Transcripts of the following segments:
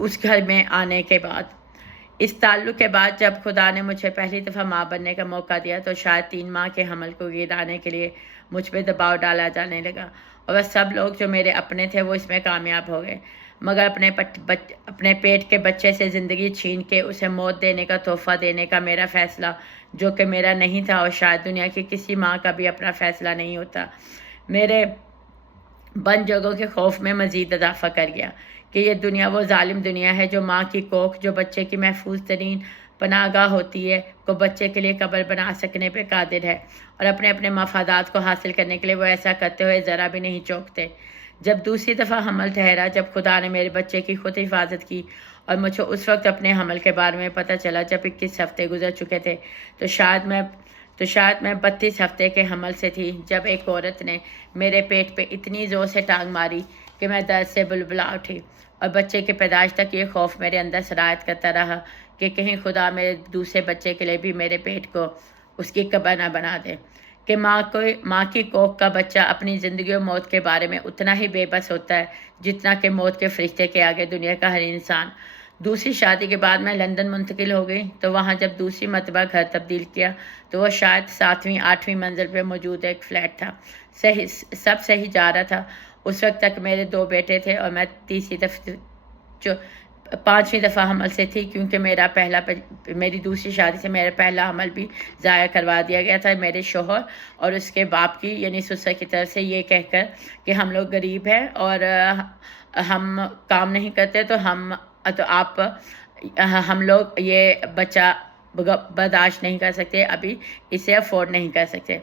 اس گھر میں آنے کے بعد، اس تعلق کے بعد جب خدا نے مجھے پہلی دفعہ ماں بننے کا موقع دیا تو شاید 3 ماہ کے حمل کو گرانے کے لیے مجھ پہ دباؤ ڈالا جانے لگا، اور بس سب لوگ جو میرے اپنے تھے وہ اس میں کامیاب ہو گئے، مگر اپنے پیٹ کے بچے سے زندگی چھین کے اسے موت دینے کا تحفہ دینے کا میرا فیصلہ، جو کہ میرا نہیں تھا اور شاید دنیا کی کسی ماں کا بھی اپنا فیصلہ نہیں ہوتا، میرے بن جگہوں کے خوف میں مزید اضافہ کر گیا کہ یہ دنیا وہ ظالم دنیا ہے جو ماں کی کوکھ، جو بچے کی محفوظ ترین پناہ گاہ ہوتی ہے، کو بچے کے لیے قبر بنا سکنے پہ قادر ہے، اور اپنے مفادات کو حاصل کرنے کے لیے وہ ایسا کرتے ہوئے ذرا بھی نہیں چونکتے۔ جب دوسری دفعہ حمل ٹھہرا، جب خدا نے میرے بچے کی خود حفاظت کی، اور مجھے اس وقت اپنے حمل کے بارے میں پتہ چلا جب 21 ہفتے گزر چکے تھے، تو شاید میں 32 ہفتے کے حمل سے تھی، جب ایک عورت نے میرے پیٹ پہ اتنی زور سے ٹانگ ماری کہ میں درد سے بلبلا اٹھی، اور بچے کی پیدائش تک یہ خوف میرے اندر سرایت کرتا رہا کہ کہیں خدا میرے دوسرے بچے کے لیے بھی میرے پیٹ کو اس کی قبر نہ بنا دے، کہ ماں کی کوکھ کا بچہ اپنی زندگی اور موت کے بارے میں اتنا ہی بے بس ہوتا ہے جتنا کہ موت کے فرشتے کے آگے دنیا کا ہر انسان۔ دوسری شادی کے بعد میں لندن منتقل ہو گئی، تو وہاں جب دوسری مرتبہ گھر تبدیل کیا تو وہ شاید 7ویں 8ویں منزل پہ موجود ایک فلیٹ تھا، سب صحیح جا رہا تھا۔ اس وقت تک میرے 2 بیٹے تھے اور میں 5ویں دفعہ حمل سے تھی، کیونکہ میری دوسری شادی سے میرا پہلا حمل بھی ضائع کروا دیا گیا تھا میرے شوہر اور اس کے باپ کی یعنی سسر کی طرف سے، یہ کہہ کر کہ ہم لوگ غریب ہیں اور ہم کام نہیں کرتے، تو ہم لوگ یہ بچہ برداشت نہیں کر سکتے، ابھی اسے افورڈ نہیں کر سکتے۔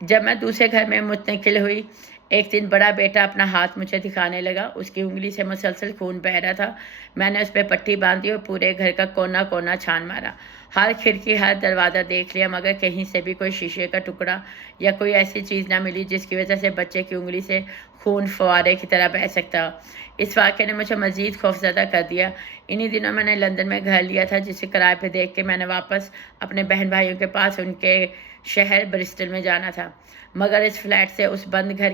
جب میں دوسرے گھر میں منتقل ہوئی، ایک دن بڑا بیٹا اپنا ہاتھ مجھے دکھانے لگا، اس کی انگلی سے مسلسل خون بہہ رہا تھا۔ میں نے اس پہ پٹی باندھی اور پورے گھر کا کونا کونا چھان مارا، ہر کھڑکی ہر دروازہ دیکھ لیا، مگر کہیں سے بھی کوئی شیشے کا ٹکڑا یا کوئی ایسی چیز نہ ملی جس کی وجہ سے بچے کی انگلی سے خون فوارے کی طرح بہہ سکتا۔ اس واقعے نے مجھے مزید خوفزدہ کر دیا۔ انہی دنوں میں نے لندن میں گھر لیا تھا، جسے کرائے پہ دیکھ کے میں نے واپس اپنے بہن بھائیوں کے پاس ان کے شہر برسٹل میں جانا تھا، مگر اس فلیٹ سے اس بند گھر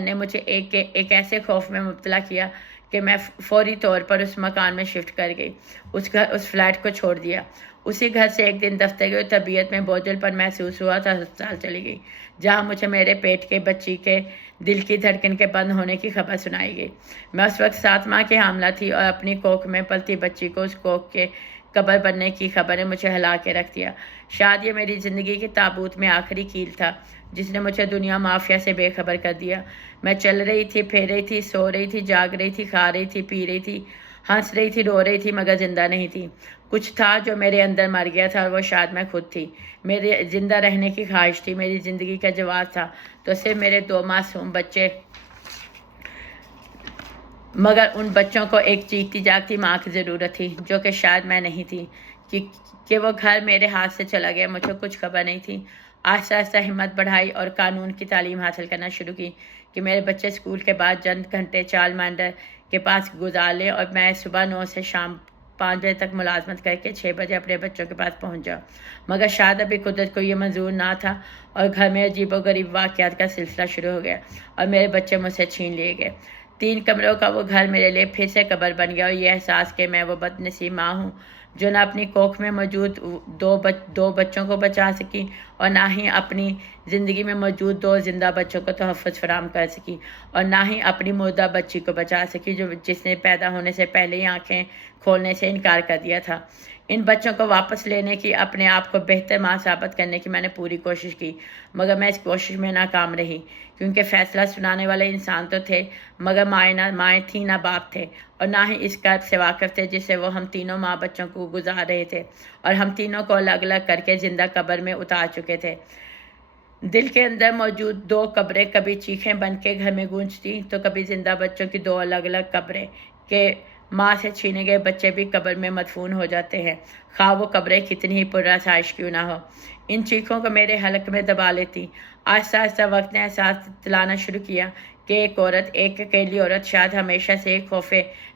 نے مجھے ایک ایسے خوف میں مبتلا کیا کہ میں فوری طور پر اس مکان میں شفٹ کر گئی، اس فلیٹ کو چھوڑ دیا۔ اسی گھر سے ایک دن دفتر گئی، طبیعت میں بوجھل پر محسوس ہوا تو ہسپتال چلی گئی، جہاں مجھے میرے پیٹ کے بچی کے دل کی دھڑکن کے بند ہونے کی خبر سنائی گئی۔ میں اس وقت 7 ماہ کی حاملہ تھی اور اپنی کوکھ میں پلتی بچی کو اس کوکھ کے قبر بننے کی خبر نے مجھے ہلا کے رکھ دیا۔ شاید یہ میری زندگی کے تابوت میں آخری کیل تھا جس نے مجھے دنیا مافیا سے بے خبر کر دیا۔ میں چل رہی تھی، پھر رہی تھی، سو رہی تھی، جاگ رہی تھی، کھا رہی تھی، پی رہی تھی، ہنس رہی تھی، رو رہی تھی، مگر زندہ نہیں تھی۔ کچھ تھا جو میرے اندر مر گیا تھا اور وہ شاید میں خود تھی۔ میرے زندہ رہنے کی خواہش تھی، میری زندگی کا جواز تھا تو صرف میرے 2 معصوم بچے، مگر ان بچوں کو ایک جیتی جاگتی ماں کی ضرورت تھی، جو کہ شاید میں نہیں تھی۔ کہ وہ گھر میرے ہاتھ سے چلا گیا، مجھے کچھ خبر نہیں تھی۔ آہستہ آہستہ ہمت بڑھائی اور قانون کی تعلیم حاصل کرنا شروع کی کہ میرے بچے اسکول کے بعد چند گھنٹے چائلڈ مائنڈر کے پاس گزار لیں اور میں صبح 9 سے شام 5 بجے تک ملازمت کر کے 6 بجے اپنے بچوں کے پاس پہنچ جاؤں، مگر شاید ابھی قدرت کو یہ منظور نہ تھا اور گھر میں عجیب و غریب واقعات کا سلسلہ شروع ہو گیا اور میرے بچے مجھ سے چھین لیے گئے۔ 3 کمروں کا وہ گھر میرے لیے پھر سے قبر بن گیا، اور یہ احساس کہ میں وہ بد نصیب ماں ہوں جو نہ اپنی کوکھ میں موجود 2 بچوں کو بچا سکی اور نہ ہی اپنی زندگی میں موجود 2 زندہ بچوں کو تحفظ فراہم کر سکی، اور نہ ہی اپنی مردہ بچی کو بچا سکی جس نے پیدا ہونے سے پہلے ہی آنکھیں کھولنے سے انکار کر دیا تھا۔ ان بچوں کو واپس لینے کی، اپنے آپ کو بہتر ماں ثابت کرنے کی میں نے پوری کوشش کی، مگر میں اس کوشش میں ناکام رہی، کیونکہ فیصلہ سنانے والے انسان تو تھے مگر مائیں تھیں نہ باپ تھے، اور نہ ہی اس کرب سے واقف تھے جسے وہ ہم تینوں ماں بچوں کو گزار رہے تھے اور ہم تینوں کو الگ الگ کر کے زندہ قبر میں اتار چکے تھے۔ دل کے اندر موجود 2 قبریں کبھی چیخیں بن کے گھر میں گونجتی تو کبھی زندہ بچوں کی 2 الگ الگ قبریں کہ ماں سے چھینے گئے بچے بھی قبر میں مدفون ہو جاتے ہیں، خواہ وہ قبریں کتنی ہی پرآسائش کیوں نہ ہو۔ ان چیخوں کو میرے حلق میں دبا لیتی۔ آہستہ آہستہ وقت نے احساس دلانا شروع کیا کہ ایک اکیلی عورت شاید ہمیشہ سے ایک خوف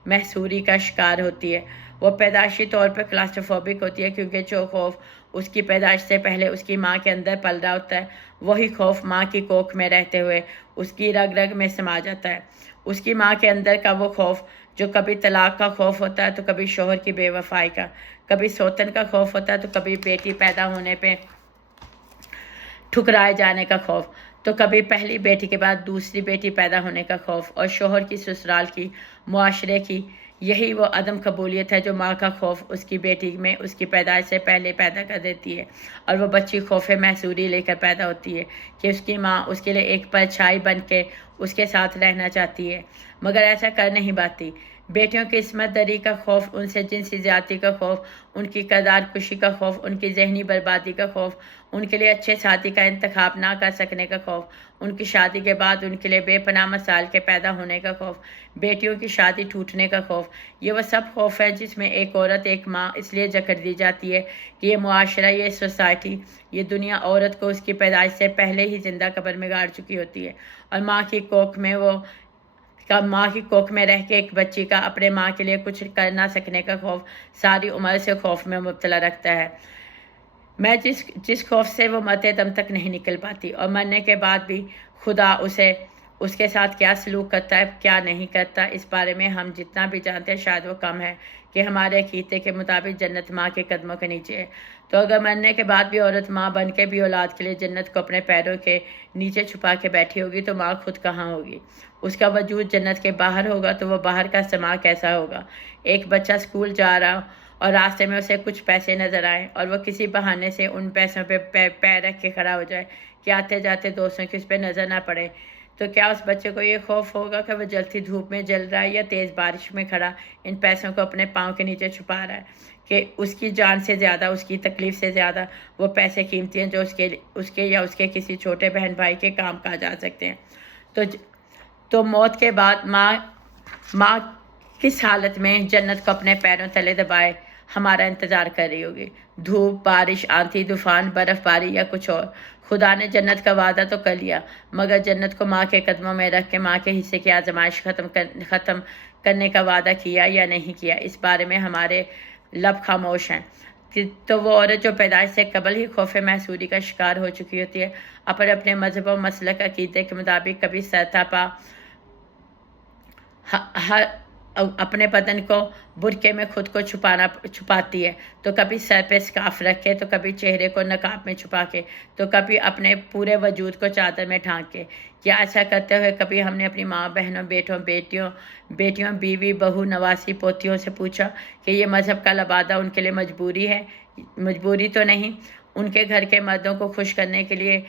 محصوری کا شکار ہوتی ہے۔ وہ پیدائشی طور پر کلاسٹروفوبک ہوتی ہے، کیونکہ جو خوف اس کی پیدائش سے پہلے اس کی ماں کے اندر پل رہا ہوتا ہے، وہی خوف ماں کی کوکھ میں رہتے ہوئے اس کی رگ رگ میں سما جاتا ہے۔ اس کی ماں کے اندر کا وہ خوف جو کبھی طلاق کا خوف ہوتا ہے تو کبھی شوہر کی بے وفائی کا، کبھی سوتن کا خوف ہوتا ہے تو کبھی بیٹی پیدا ہونے پہ ٹھکرائے جانے کا خوف، تو کبھی پہلی بیٹی کے بعد دوسری بیٹی پیدا ہونے کا خوف، اور شوہر کی، سسرال کی، معاشرے کی، یہی وہ عدم قبولیت ہے جو ماں کا خوف اس کی بیٹی میں اس کی پیدائش سے پہلے پیدا کر دیتی ہے، اور وہ بچی خوف محصوری لے کر پیدا ہوتی ہے کہ اس کی ماں اس کے لیے ایک پرچھائی بن کے اس کے ساتھ رہنا چاہتی ہے، مگر ایسا کر نہیں پاتی۔ بیٹیوں کی عصمت دری کا خوف، ان سے جنسی زیادتی کا خوف، ان کی کردار کشی کا خوف، ان کی ذہنی بربادی کا خوف، ان کے لیے اچھے ساتھی کا انتخاب نہ کر سکنے کا خوف، ان کی شادی کے بعد ان کے لیے بے پناہ مسائل کے پیدا ہونے کا خوف، بیٹیوں کی شادی ٹوٹنے کا خوف، یہ وہ سب خوف ہے جس میں ایک عورت، ایک ماں اس لیے جکڑ دی جاتی ہے کہ یہ معاشرہ، یہ سوسائٹی، یہ دنیا عورت کو اس کی پیدائش سے پہلے ہی زندہ قبر میں گاڑ چکی ہوتی ہے، اور ماں کی کوکھ میں رہ کے ایک بچی کا اپنے ماں کے لیے کچھ کر نہ سکنے کا خوف ساری عمر سے خوف میں مبتلا رکھتا ہے۔ میں جس خوف سے وہ مرتے دم تک نہیں نکل پاتی، اور مرنے کے بعد بھی خدا اس کے ساتھ کیا سلوک کرتا ہے، کیا نہیں کرتا، اس بارے میں ہم جتنا بھی جانتے ہیں شاید وہ کم ہے کہ ہمارے عقیدے کے مطابق جنت ماں کے قدموں کے نیچے ہے۔ تو اگر مرنے کے بعد بھی عورت ماں بن کے بھی اولاد کے لیے جنت کو اپنے پیروں کے نیچے چھپا کے بیٹھی ہوگی تو ماں خود کہاں ہوگی؟ اس کا وجود جنت کے باہر ہوگا تو وہ باہر کا سما کیسا ہوگا؟ ایک بچہ اسکول جا رہا اور راستے میں اسے کچھ پیسے نظر آئیں اور وہ کسی بہانے سے ان پیسوں پہ پیر رکھ کے کھڑا ہو جائے کہ آتے جاتے دوستوں کی اس پہ نظر نہ پڑے، تو کیا اس بچے کو یہ خوف ہوگا کہ وہ جلتی دھوپ میں جل رہا ہے یا تیز بارش میں کھڑا ان پیسوں کو اپنے پاؤں کے نیچے چھپا رہا ہے کہ اس کی جان سے زیادہ، اس کی تکلیف سے زیادہ وہ پیسے قیمتی ہیں جو اس کے یا اس کے کسی چھوٹے بہن بھائی کے کام کا جا سکتے ہیں؟ تو موت کے بعد ماں کس حالت میں جنت کو اپنے پیروں تلے دبائے ہمارا انتظار کر رہی ہوگی؟ دھوپ، بارش، آندھی طوفان، برف باری یا کچھ اور؟ خدا نے جنت کا وعدہ تو کر لیا، مگر جنت کو ماں کے قدموں میں رکھ کے ماں کے حصے کی آزمائش ختم کرنے کا وعدہ کیا یا نہیں کیا، اس بارے میں ہمارے لب خاموش ہیں۔ تو وہ عورت جو پیدائش سے قبل ہی خوف محصوری کا شکار ہو چکی ہوتی ہے، اپنے مذہب و مسلک عقیدے کے مطابق کبھی سرتاپا اپنے بدن کو برقعے میں خود کو چھپاتی ہے، تو کبھی سر پہ اسکارف رکھ کے، تو کبھی چہرے کو نقاب میں چھپا کے، تو کبھی اپنے پورے وجود کو چادر میں ڈھانک کے۔ کیا ایسا کرتے ہوئے کبھی ہم نے اپنی ماں، بہنوں، بیٹیوں، بیوی، بہو، نواسی، پوتیوں سے پوچھا کہ یہ مذہب کا لبادہ ان کے لیے مجبوری ہے؟ مجبوری تو نہیں، ان کے گھر کے مردوں کو خوش کرنے کے لیے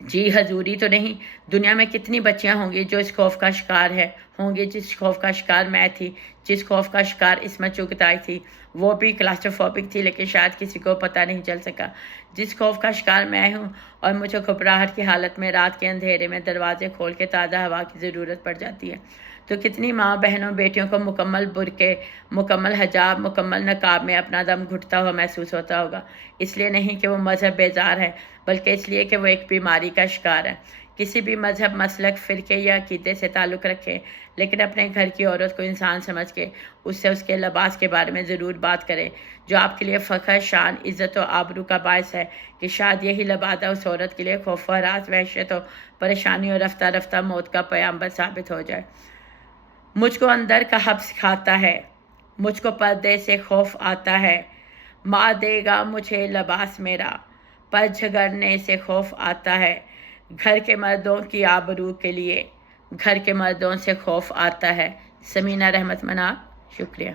جی حضوری تو نہیں؟ دنیا میں کتنی بچیاں ہوں گی جو اس خوف کا شکار ہوں گی جس خوف کا شکار میں تھی، جس خوف کا شکار عصمت چغتائی تھی، وہ بھی کلاسٹروفوبک تھی لیکن شاید کسی کو پتہ نہیں چل سکا، جس خوف کا شکار میں ہوں، اور مجھے گھبراہٹ کی حالت میں رات کے اندھیرے میں دروازے کھول کے تازہ ہوا کی ضرورت پڑ جاتی ہے۔ تو کتنی ماں، بہنوں، بیٹیوں کو مکمل برقعے، مکمل حجاب، مکمل نقاب میں اپنا دم گھٹتا ہوا محسوس ہوتا ہوگا، اس لیے نہیں کہ وہ مذہب بیزار ہے بلکہ اس لیے کہ وہ ایک بیماری کا شکار ہے۔ کسی بھی مذہب، مسلک، فرقے یا عقیدے سے تعلق رکھے لیکن اپنے گھر کی عورت کو انسان سمجھ کے اس سے اس کے لباس کے بارے میں ضرور بات کرے جو آپ کے لیے فخر، شان، عزت و آبرو کا باعث ہے کہ شاید یہی لبادہ اس عورت کے لیے خوف و ہراس، وحشت و پریشانی اور رفتہ رفتہ موت کا پیامبر ثابت ہو جائے۔ مجھ کو اندر کا حبس کھاتا ہے، مجھ کو پردے سے خوف آتا ہے، ماں دے گا مجھے لباس میرا، پر جھگڑنے سے خوف آتا ہے، گھر کے مردوں کی آبرو کے لیے گھر کے مردوں سے خوف آتا ہے۔ سمینہ رحمت منار، شکریہ۔